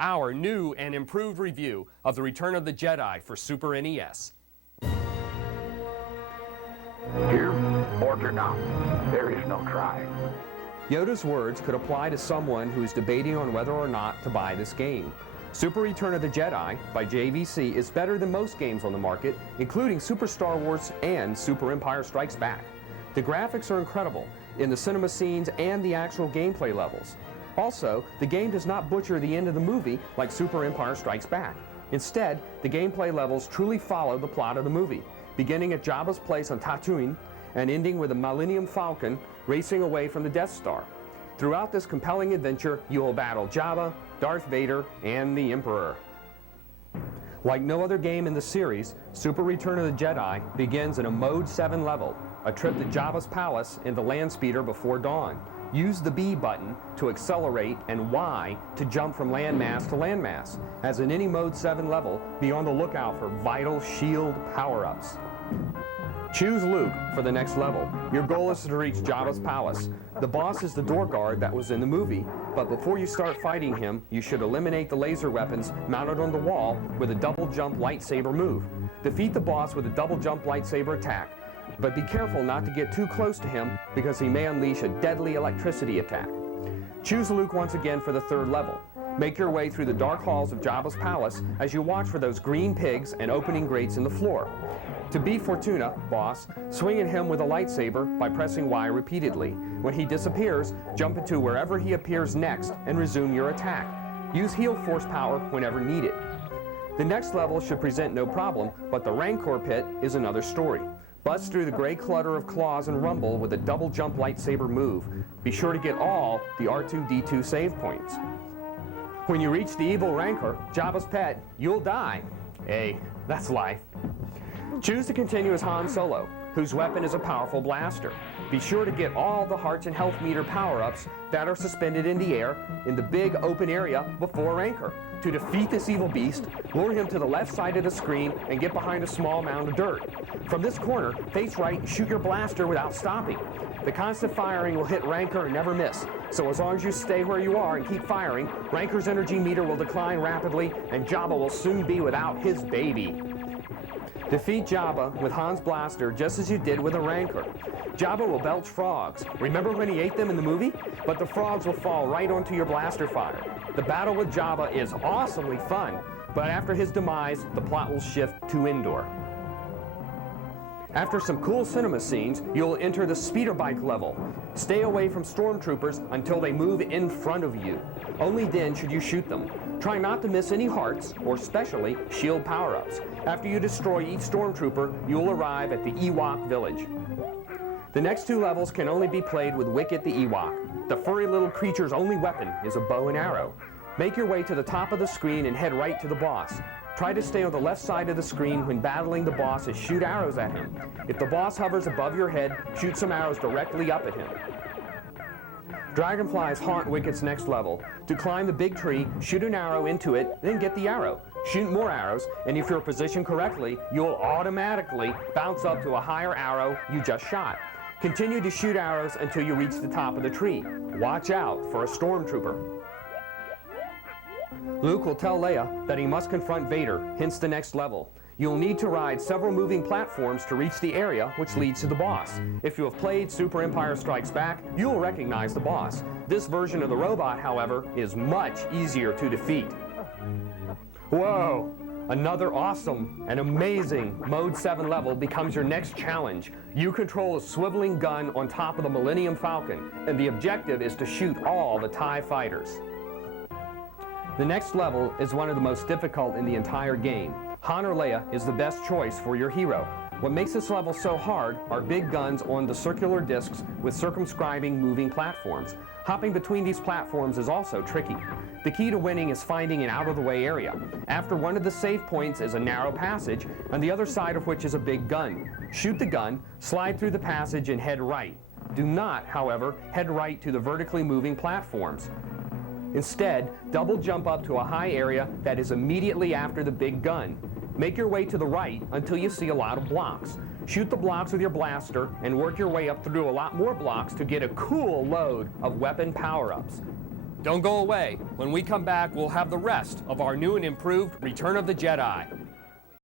our new and improved review of The Return of the Jedi for Super NES. Here or not, there is no try. Yoda's words could apply to someone who is debating on whether or not to buy this game. Super Return of the Jedi by JVC is better than most games on the market, including Super Star Wars and Super Empire Strikes Back. The graphics are incredible in the cinema scenes and the actual gameplay levels. Also, the game does not butcher the end of the movie like Super Empire Strikes Back. Instead, the gameplay levels truly follow the plot of the movie, beginning at Jabba's place on Tatooine and ending with a Millennium Falcon racing away from the Death Star. Throughout this compelling adventure, you will battle Jabba, Darth Vader, and the Emperor. Like no other game in the series, Super Return of the Jedi begins in a Mode 7 level, a trip to Jabba's palace in the land speeder before dawn. Use the B button to accelerate and Y to jump from landmass to landmass. As in any Mode 7 level, be on the lookout for vital shield power-ups. Choose Luke for the next level. Your goal is to reach Jabba's palace. The boss is the door guard that was in the movie, but before you start fighting him, you should eliminate the laser weapons mounted on the wall with a double jump lightsaber move. Defeat the boss with a double jump lightsaber attack, but be careful not to get too close to him because he may unleash a deadly electricity attack. Choose Luke once again for the third level. Make your way through the dark halls of Jabba's palace as you watch for those green pigs and opening grates in the floor. To beat Fortuna, boss, swing at him with a lightsaber by pressing Y repeatedly. When he disappears, jump into wherever he appears next and resume your attack. Use heal force power whenever needed. The next level should present no problem, but the Rancor pit is another story. Bust through the gray clutter of claws and rumble with a double jump lightsaber move. Be sure to get all the R2-D2 save points. When you reach the evil Rancor, Jabba's pet, you'll die. Hey, that's life. Choose to continue as Han Solo, whose weapon is a powerful blaster. Be sure to get all the hearts and health meter power-ups that are suspended in the air in the big open area before Rancor. To defeat this evil beast, lure him to the left side of the screen and get behind a small mound of dirt. From this corner, face right and shoot your blaster without stopping. The constant firing will hit Rancor and never miss, so as long as you stay where you are and keep firing, Rancor's energy meter will decline rapidly and Jabba will soon be without his baby. Defeat Jabba with Han's blaster just as you did with a Rancor. Jabba will belch frogs. Remember when he ate them in the movie? But the frogs will fall right onto your blaster fire. The battle with Jabba is awesomely fun, but after his demise, the plot will shift to Endor. After some cool cinema scenes, you'll enter the speeder bike level. Stay away from stormtroopers until they move in front of you. Only then should you shoot them. Try not to miss any hearts, or especially shield power-ups. After you destroy each stormtrooper, you'll arrive at the Ewok village. The next two levels can only be played with Wicket the Ewok. The furry little creature's only weapon is a bow and arrow. Make your way to the top of the screen and head right to the boss. Try to stay on the left side of the screen when battling the boss and shoot arrows at him. If the boss hovers above your head, shoot some arrows directly up at him. Dragonflies haunt Wicket's next level. To climb the big tree, shoot an arrow into it, then get the arrow. Shoot more arrows, and if you're positioned correctly, you'll automatically bounce up to a higher arrow you just shot. Continue to shoot arrows until you reach the top of the tree. Watch out for a stormtrooper. Luke will tell Leia that he must confront Vader, hence the next level. You'll need to ride several moving platforms to reach the area which leads to the boss. If you have played Super Empire Strikes Back, you'll recognize the boss. This version of the robot, however, is much easier to defeat. Whoa! Another awesome and amazing Mode 7 level becomes your next challenge. You control a swiveling gun on top of the Millennium Falcon, and the objective is to shoot all the TIE fighters. The next level is one of the most difficult in the entire game. Han or Leia is the best choice for your hero. What makes this level so hard are big guns on the circular discs with circumscribing moving platforms. Hopping between these platforms is also tricky. The key to winning is finding an out-of-the-way area. After one of the save points is a narrow passage, on the other side of which is a big gun. Shoot the gun, slide through the passage, and head right. Do not, however, head right to the vertically moving platforms. Instead, double jump up to a high area that is immediately after the big gun. Make your way to the right until you see a lot of blocks. Shoot the blocks with your blaster and work your way up through a lot more blocks to get a cool load of weapon power-ups. Don't go away. When we come back, we'll have the rest of our new and improved Return of the Jedi.